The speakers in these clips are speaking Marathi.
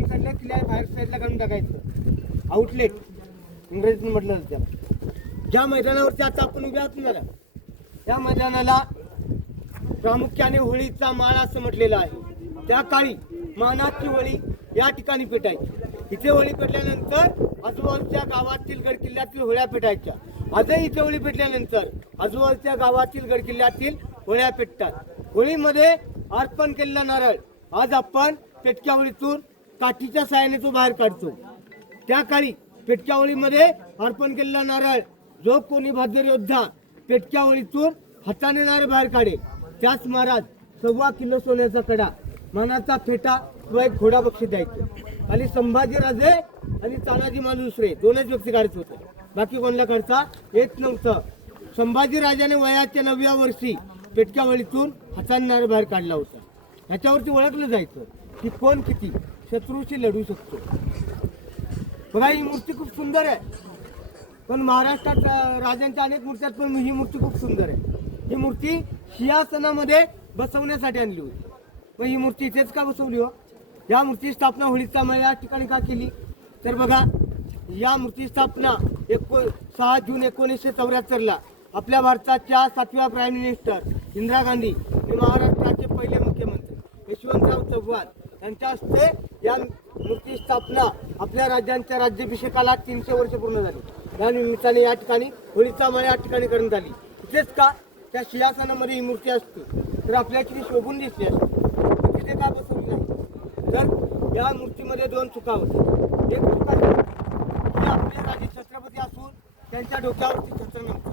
आम साईडला किल्ल्या बाहेर साईडला काढून टाकायचं. आउटलेट इंग्रजीतून म्हटलं जातं त्याला. ज्या मैदानावरती आता आपण उभ्या आहात ना त्या मैदानाला प्रामुख्याने होळीचा माळ असं म्हटलेलं आहे. त्या काळी मानाची होळी या ठिकाणी पेटायची. इथे होळी पेटल्यानंतर आजूबाजूच्या गावातील गड किल्ल्यातील होळ्या पेटायच्या. आजही इथे होळी पेटल्यानंतर आजूबाजूच्या गावातील गड किल्ल्यातील होळ्या पेटतात. होळीमध्ये अर्पण केलेला नारळ. आज आपण पेटक्या होळीतून काठीच्या साहाय्याने तो बाहेर काढतो. त्या काळी पेटक्यावळीमध्ये अर्पण केलेला नारळ जो कोणी भाद्र योद्धा पेटक्यावळीतून हाताने नारळ बाहेर काढे त्याच महाराज सव्वा किलो सोन्याचा कडा मानाचा फेटा किंवा एक घोडा बक्षी द्यायचे. आणि संभाजी राजे आणि तानाजी मालुसरे दोनच व्यक्ती काढत होते. बाकी कोणाला काढता येत नव्हतं. संभाजी राजाने वयाच्या नवव्या वर्षी पेटक्यावळीतून हाताने नारळ बाहेर काढला होता. ह्याच्यावरती ओळखलं जायचं की कोण किती. शत्रूशी लढू शकतो. बघा ही मूर्ती खूप सुंदर आहे. पण महाराष्ट्रात राजांच्या अनेक मूर्त्यात पण ही मूर्ती खूप सुंदर आहे. ही मूर्ती सिंहासनामध्ये बसवण्यासाठी आणली होती. पण ही मूर्ती इथेच का बसवली हो? या मूर्ती स्थापना होळीचा मग या ठिकाणी का केली? तर बघा या मूर्ती स्थापना एको सहा जून एकोणीसशे चौऱ्याहत्तरला आपल्या भारताच्या सातव्या प्राईम मिनिस्टर इंदिरा गांधी हे महाराष्ट्राचे पहिले मुख्यमंत्री. यशवंतराव चव्हाण यांच्या हस्ते या मूर्ती स्थापना आपल्या राज्यांच्या राज्याभिषेकाला तीनशे वर्ष पूर्ण झाली. या निमित्ताने या ठिकाणी होळीचा माळ या ठिकाणी करण्यात आली. तिथेच का? त्या सिंहासनामध्ये ही मूर्ती असते. तर आपल्या किती शोभून दिसली असते. तिथे का बसवली नाही? तर या मूर्तीमध्ये दोन चुका होत्या. एक चुका की आपले राजे छत्रपती असून त्यांच्या डोक्यावरती छत्र नव्हतं.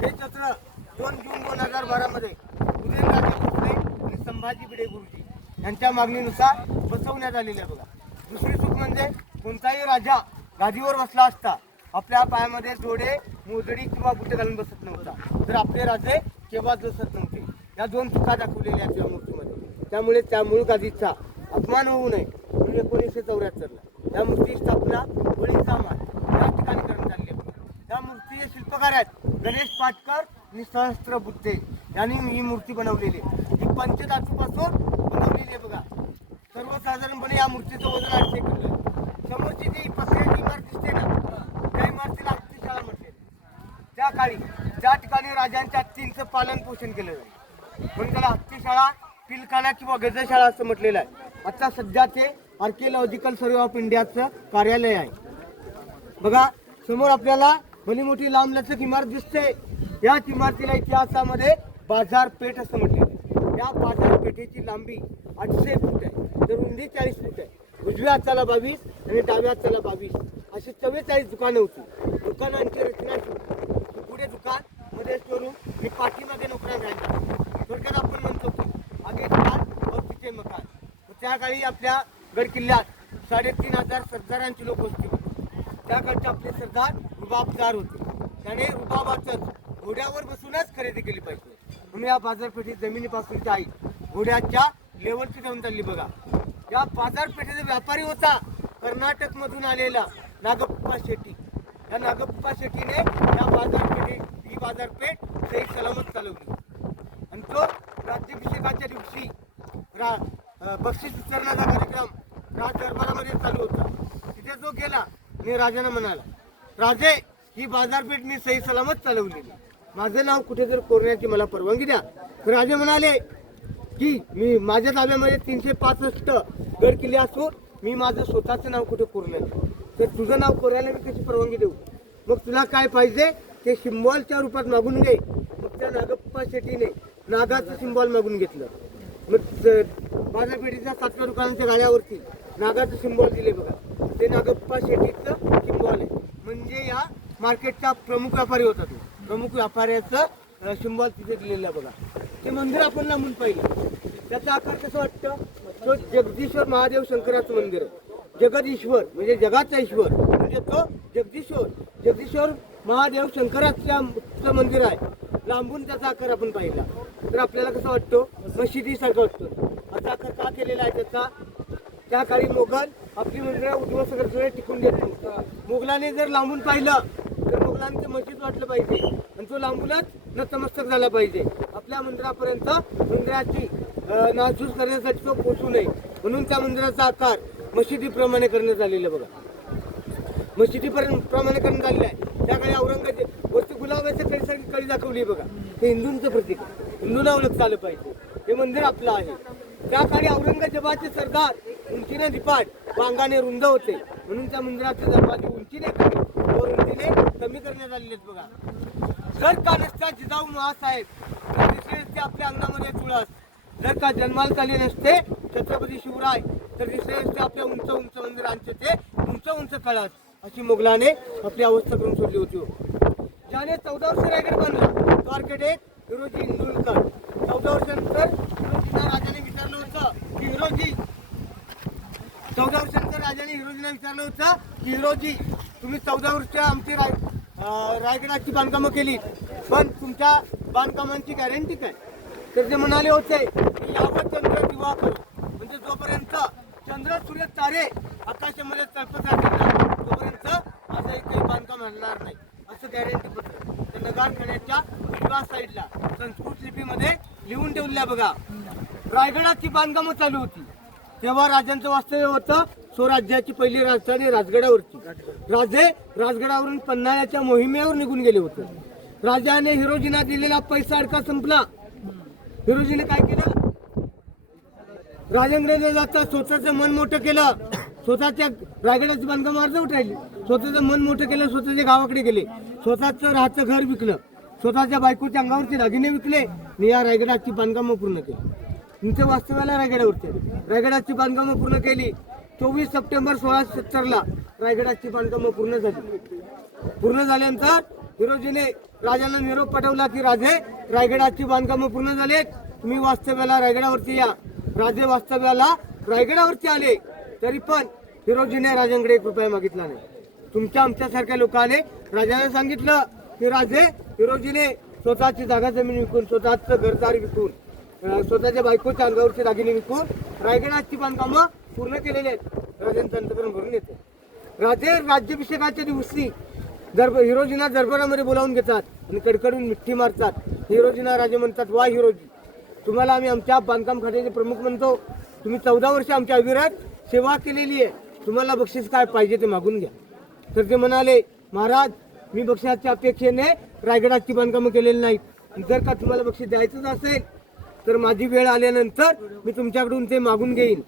हे छत्र दोन जून दोन हजार बारामध्ये उदयनराजे भोसले आणि संभाजी भिडे गुरुजी यांच्या मागणीनुसार बसवण्यात आलेल्या आहे बघा. दुसरी चूक म्हणजे कोणताही राजा गादीवर बसला असता आपल्या पायामध्ये जोडे मोजडी किंवा बुटे घालून बसत नव्हता. तर आपले राजे केव्हाच बसत नव्हते. या दोन चुका दाखवलेल्या आहेत या मूर्तीमध्ये. त्यामुळे त्या मूळ गादीचा अपमान होऊ नये म्हणून एकोणीसशे चौऱ्याहत्तरला या मूर्ती स्थापना होळीचा मान या ठिकाणी करण्यात आली आहे. या मूर्तीचे शिल्पकार आहेत. गणेश पाटकर आणि सहस्त्र बुद्धे. यांनी ही मूर्ती बनवलेली आहे. ही पंचधातूपासून बनवलेली आहे बघा. सर्वसाधारणपणे या मूर्तीचं वजन आठशे किलो समोरची जी पसऱ्याची इमारत दिसते ना त्या इमारतीला हत्ती शाळा म्हटले त्या काळी ज्या ठिकाणी राजांच्या हत्तींचं पालन पोषण केलं जाईल म्हणून त्याला हत्ती शाळा पिलखाना किंवा गजशाळा असं म्हटलेलं आहे. आता सध्या ते आर्किओलॉजिकल सर्वे ऑफ इंडियाचं कार्यालय आहे. बघा समोर आपल्याला भली मोठी लांब इमारत दिसते. याच इमारतीला इतिहासामध्ये बाजारपेठ असं म्हटलं या बाजारपेठेची लांबी आठशे फूट आहे तर रुंदी चाळीस फूट आहे. उजव्या हाताला बावीस आणि डाव्या हाताला बावीस. अशी चव्वेचाळीस दुकानं होती. दुकानांची रचना पुढे दुकानमध्ये स्टोरूम आणि पाठीमागे नोकऱ्या राहायच्या थोडक्यात आपण म्हणतो की आगे दुकान व तिथे मकान. त्या काळी आपल्या गड किल्ल्यात साडेतीन हजार सरदारांची लोक वस्ती होती त्याकडचे आपले सरदार रुबाबदार होते. त्याने रुबाबातच घोड्यावर बसूनच खरेदी केली पाहिजे. म्हणून या बाजारपेठेत जमिनीपासूनची आई घोड्याच्या लेवलची जाऊन चालली बघा. या बाजारपेठेचा व्यापारी होता कर्नाटक मधून आलेला नागप्पा शेट्टी. या नागप्पा शेट्टीने या बाजारपेठे ही बाजारपेठ सही सलामत चालवली. आणि तो राज्याभिषेकाच्या दिवशी रा बक्षीस विचारण्याचा कार्यक्रम राज दरबारामध्ये चालू होता. तिथे जो गेला मी राजाने म्हणाला राजे ही बाजारपेठ मी सही सलामत चालवलेली माझं नाव कुठेतरी कोरण्याची मला परवानगी द्या. तर राजे म्हणाले की मी माझ्या ताब्यामध्ये तीनशे पासष्ट गड किल्ले असून मी माझं स्वतःचं नाव कुठे कोरलं नाही. तर तुझं नाव कोरायला मी कशी परवानगी देऊ? मग तुला काय पाहिजे? ते सिम्बॉलच्या रूपात मागून घे. मग त्या नागप्पा शेट्टीने नागाचं सिम्बॉल मागून घेतलं. मग बाजारपेठेच्या सातव्या दुकानांच्या गाड्यावरती नागाचं सिम्बॉल दिले बघा. ते नागप्पा शेट्टीचं सिम्बॉल आहे. म्हणजे या मार्केटचा प्रमुख व्यापारी होता तो. प्रमुख व्यापाऱ्याचं सिम्बॉल तिथे दिलेलं आहे बघा. ते मंदिर आपण लांबून पाहिलं. त्याचा आकार कसं वाटतं? तो जगदीश्वर महादेव शंकराचं मंदिर जगदीश्वर म्हणजे जगाचा ईश्वर. म्हणजे तो जगदीश्वर. जगदीश्वर महादेव शंकराचं मंदिर आहे. लांबून त्याचा आकार आपण पाहिला. तर आपल्याला कसं वाटतो? मशिदीसारखं वाटतो. असा आकार का केलेला आहे त्याचा? त्या काळी मोगल आपली मंदिरं उद्ध्वस्त करतो टिकून देत मोगलाने जर लांबून पाहिलं तर मग मोगलांचं मशीद वाटलं पाहिजे. आणि तो लांबूनच नतमस्तक झाला पाहिजे. आपल्या मंदिरापर्यंत मंदिराची अं, नासधूस करण्यासाठी तो पोचू नये. म्हणून त्या मंदिराचा आकार मशिदीप्रमाणे करण्यात आलेला बघा. मशिदीपर्यंत प्रमाणे करण्यात आलेलं आहे. त्या काळी औरंगजेब वरती गुलाबाच्या कळीसारखी कळी दाखवली आहे बघा. हे हिंदूंचं प्रतीक हिंदूंना ओळखता आलं पाहिजे. हे मंदिर आपलं आहे. त्या काळी औरंगजेबाचे सरदार उंचीने दिपाट वांगाने रुंद होते. म्हणून त्या मंदिराचे दरवाजे उंचीने कमी व रुंदीने कमी करण्यात आलेले आहेत बघा. जर का नसता जिजाऊ महासाहेब तर दिसले असते आपल्या अंगामध्ये तुळस जर का जन्माला आले नसते छत्रपती शिवराय तर दिसले असते आपल्या उंच उंच मंदिरांचे ते उंच उंच कळस अशी मुघलाने आपली अवस्था करून सोडली होती. ज्याने चौदा वर्ष रायगड बांधला. तो आर्किटेक्ट हिरोजी इंदुलकर चौदा वर्षानंतर हिरोजीना राजाने विचारलं होतं की हिरोजी चौदा वर्षानंतर हिरोजीला विचारलं होतं की हिरोजी तुम्ही चौदा वर्ष आमची राय रायगडाची बांधकामं केली पण तुमच्या बांधकामांची गॅरंटी काय? तर ते म्हणाले होते की यावर चंद्र दिवा करू. म्हणजे जोपर्यंत चंद्र सूर्य तारे आकाशामध्ये तळपत राहतील तोपर्यंत असं काही बांधकाम हलणार नाही असं गॅरंटी पत्र. त्या नगारखान्याच्या उजव्या साईडला संस्कृत लिपीमध्ये लिहून ठेवल्या बघा. रायगडाची बांधकामं चालू होती. तेव्हा राजांचं वास्तव्य होतं स्वराज्याची पहिली राजधानी राजगडावरची. राजे राजगडावरून पन्हाळ्याच्या मोहिमेवर निघून गेले होते. राजाने हिरोजीना दिलेला पैसा अडका संपला. हिरोजीने काय केलं? राजेंद्र जाता स्वतःचं मन मोठं केलं. स्वतःच्या रायगडाची बांधकाम अर्ज उठायली स्वतःचं मन मोठं केलं स्वतःच्या गावाकडे गेले. स्वतःचं राहतं घर विकलं. स्वतःच्या बायकोच्या अंगावरचे दागिने विकले आणि या रायगडाची बांधकामं पूर्ण केली. तुमच्या वास्तव्याला रायगडावरचे. रायगडाची बांधकामं पूर्ण केली. चोवीस सप्टेंबर सोळाशे सत्तरला रायगडाची बांधकामं पूर्ण झाली. पूर्ण झाल्यानंतर हिरोजीने राजाला निरोप पाठवला की राजे रायगडाची बांधकामं पूर्ण झाले तुम्ही वास्तव्याला रायगडावरती या. राजे वास्तव्याला रायगडावरती आले. तरी पण हिरोजीने राजांकडे एक रुपया मागितला नाही. तुमच्या आमच्यासारख्या लोकांनी राजाने सांगितलं की राजे हिरोजीने स्वतःची जागा जमीन विकून स्वतःचं घरदार विकून स्वतःच्या बायकोच्या अंगावरचे दागिने विकून रायगडाची बांधकामं पूर्ण केलेले आहेत. राजांचं अंतकरण भरून येते. राजे राज्याभिषेकाच्या दिवशी दरब हिरोजीना दरबारामध्ये बोलावून घेतात आणि कडकडून मिठ्ठी मारतात. हिरोजीना राजे म्हणतात वा हिरोजी! तुम्हाला आम्ही आमच्या बांधकाम खात्याचे प्रमुख म्हणतो. तुम्ही चौदा वर्ष आमच्या अविरत सेवा केलेली आहे. तुम्हाला बक्षीस काय पाहिजे ते मागून घ्या. तर ते म्हणाले महाराज मी बक्षिसाच्या अपेक्षेने रायगडाची बांधकामं केलेली नाहीत. जर का तुम्हाला बक्षीस द्यायचंच असेल तर माझी वेळ आल्यानंतर मी तुमच्याकडून ते मागून घेईन.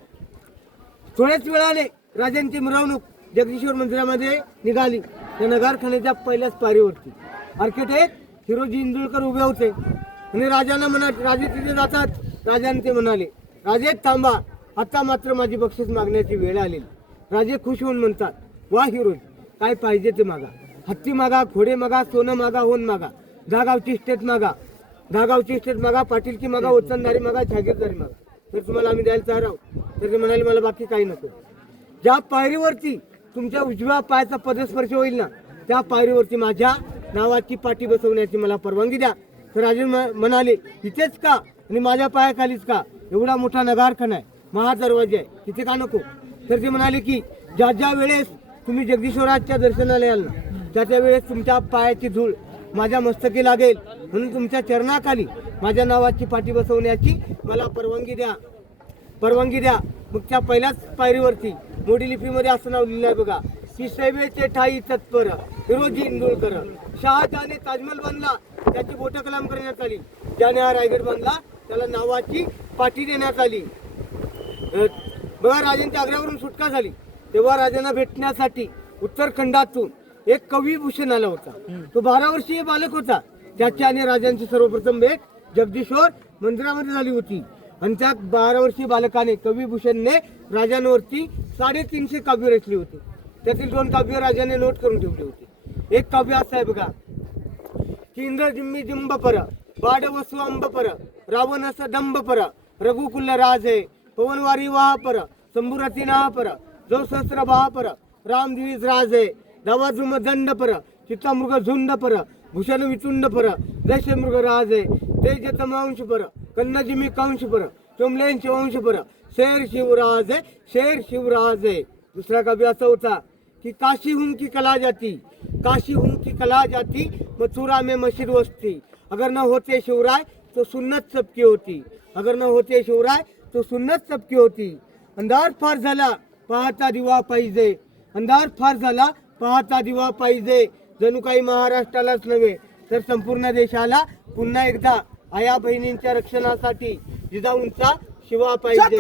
थोड्याच वेळाने राजांची मिरवणूक जगदीश्वर मंदिरामध्ये निघाली. त्या नगारखान्याच्या पहिल्याच पारीवरती आर्किटेक्ट हिरोजी इंदुळकर उभे होते. आणि राजांना म्हणा राजे तिथे जातात. राजाने ते म्हणाले राजे थांबा. आता मात्र माझी बक्षीस मागण्याची वेळ आलेली. राजे खुश होऊन म्हणतात वा हिरोज काय पाहिजे ते मागा. हत्ती मागा घोडे मागा सोनं मागा होन मागा. दहागावची स्टेट मागा. दहागावची स्टेट मागा पाटीलकी मागा ओचंदारी मागा जागीरदारी मागा. तर तुम्हाला आम्ही द्यायला तयार आहोत. तर ते म्हणाले मला बाकी काही नको. ज्या पायरीवरती तुमच्या उजव्या पायाचा पदस्पर्श होईल ना त्या पायरीवरती माझ्या नावाची पाठी बसवण्याची मला परवानगी द्या. तर राजे म- म्हणाले इथेच का? आणि माझ्या पायाखालीच का? एवढा मोठा नगारखाना आहे. महादरवाजा आहे. तिथे का नको? तर ते म्हणाले की ज्या ज्या वेळेस तुम्ही जगदीश्वराच्या दर्शनाला याल ना त्या त्या वेळेस तुमच्या पायाची धूळ माझ्या मस्तकी लागेल. म्हणून तुमच्या चरणाखाली माझ्या नावाची पाठी बसवण्याची मला परवानगी द्या. परवानगी द्या. मग त्या पहिल्याच पायरीवरती मोडी लिपीमध्ये असं नाव लिहिलं आहे बघा की सेवेचे ठाई तत्पर हिरोजी इंदुलकर शहाजहाने ताजमहल बांधला त्याची बोट कलाम करण्यात आली. ज्याने हा रायगड बांधला त्याला नावाची पाठी देण्यात आली. बघा राजांच्या आग्र्यावरून सुटका झाली. तेव्हा राजांना भेटण्यासाठी उत्तरखंडातून एक कवी भूषण आला होता. तो बारा वर्षीय बालक होता. त्याची आणि राजांची सर्वप्रथम भेट जगदीश्वर मंदिरामध्ये झाली होती. आणि त्या बारा वर्षीय बालकाने कवी भूषणने राजांवरती साडेतीनशे काव्य रचली होती. त्यातील दोन काव्य राजाने नोट करून ठेवली होती. एक काव्य असं आहे बघा. की इंद्रजिम्मी जिंब पर बाड वसु अंब पर रावणस दंब पर रघुकुल राज आहे पवनवारी वाह पर संभुरती नाह पर जो सहस्र बाह पर राम द्विज राज है दवाजुम दंड पर चित्तमृग झुंड पर भूषण विचुंड पर दश मृग राज है तेज तमांश पर कन्नजी मी कांश पर चोमलेन पर. शेर शिवराज है शेर शिवराज है दुसरा कवी असा होता की काशी हूं की कला जाती काशी हूं की कला जाती मथुरा में मशीर वस्ती. अगर न होते शिवराय तो सुन्नत सबकी होती. अगर न होते शिवराय तो सुन्नत सबकी होती. अंधार फार झाला पाहता दिवा पाहिजे. अंधार फार झाला पाहता दिवा पाहिजे. जणू काही महाराष्ट्रालाच नव्हे तर संपूर्ण देशाला पुन्हा एकदा आया बहिणींच्या रक्षणासाठी जिजाऊंचा शिवा पाहिजे.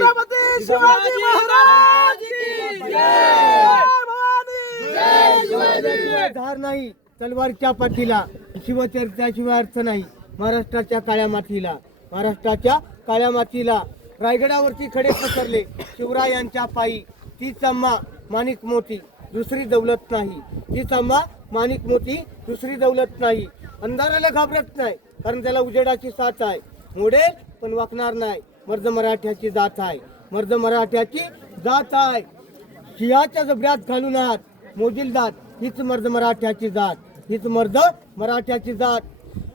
धार नाही तलवारच्या पाठीला शिवचरित्राशिवाय अर्थ नाही. महाराष्ट्राच्या काळ्या मातीला महाराष्ट्राच्या काळ्या मातीला रायगडावरती खडे पसरले. शिवरायांच्या पायी ती चम्मा माणिक मोती दुसरी दौलत नाही. ती चम्मा माणिक मोती दुसरी दौलत नाही. अंधाराला घाबरत नाही कारण त्याला उजेडाची साथ आहे. मोडेल पण वाकणार नाही मर्द मराठ्याची जात आहे. मर्द मराठ्याची जात आहे. सिंहाच्या जबड्यात घालून आहात मोजील जात हीच मर्द मराठ्याची जात. हीच मर्द मराठ्याची जात.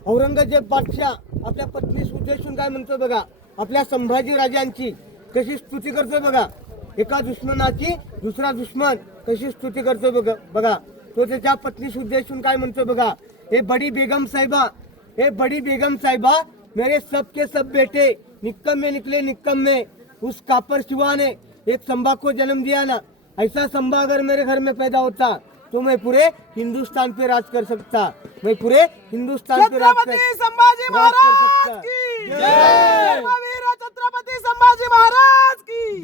औरंगजेब बादशाह आपल्या पत्नीस उद्देशून काय म्हणतो बघा? आपल्या संभाजी राजांची कशी स्तुती करतो बघा? एका दुश्मनाची दुसरा दुश्मन कशी स्तुती करतो बघा बघा? तो त्याच्या पत्नीस उद्देशून काय म्हणतो बघा? हे बडी बेगम साहिबा हे बड़ी बेगम साहिबा मेरे सब के सब बेटे निक्कम में निकले निक्कम में। उस कापर शिवा ने एक संभा को जन्म दिया ना ऐसा संभा अगर मेरे घर में पैदा होता तो मैं पूरे हिंदुस्तान पे राज कर सकता। मैं पूरे हिंदुस्तान पे राज कर संभाजी महाराज की। जय. छत्रपती संभाजी महाराज की।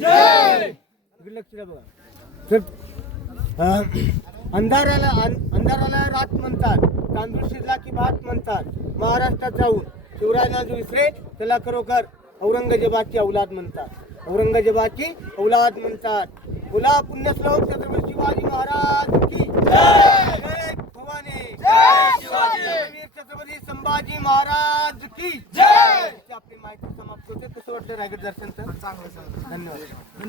अं, अंधाराला अं- अंधाराला रात म्हणतात। तांदूळ शिजला की भात म्हणतात. महाराष्ट्रात राहून शिवरायांना जो विसरे त्याला खरोखर औरंगजेबाची औलाद म्हणतात. औरंगजेबाची औलाद म्हणतात. बोला पुण्यश्लोक छत्रपती शिवाजी महाराज की जय! भवानी! वीर छत्रपती संभाजी महाराज की जय! आपली माहिती समाप्त होते. कसं वाटतं रायगड दर्शनचं चांगलं. धन्यवाद.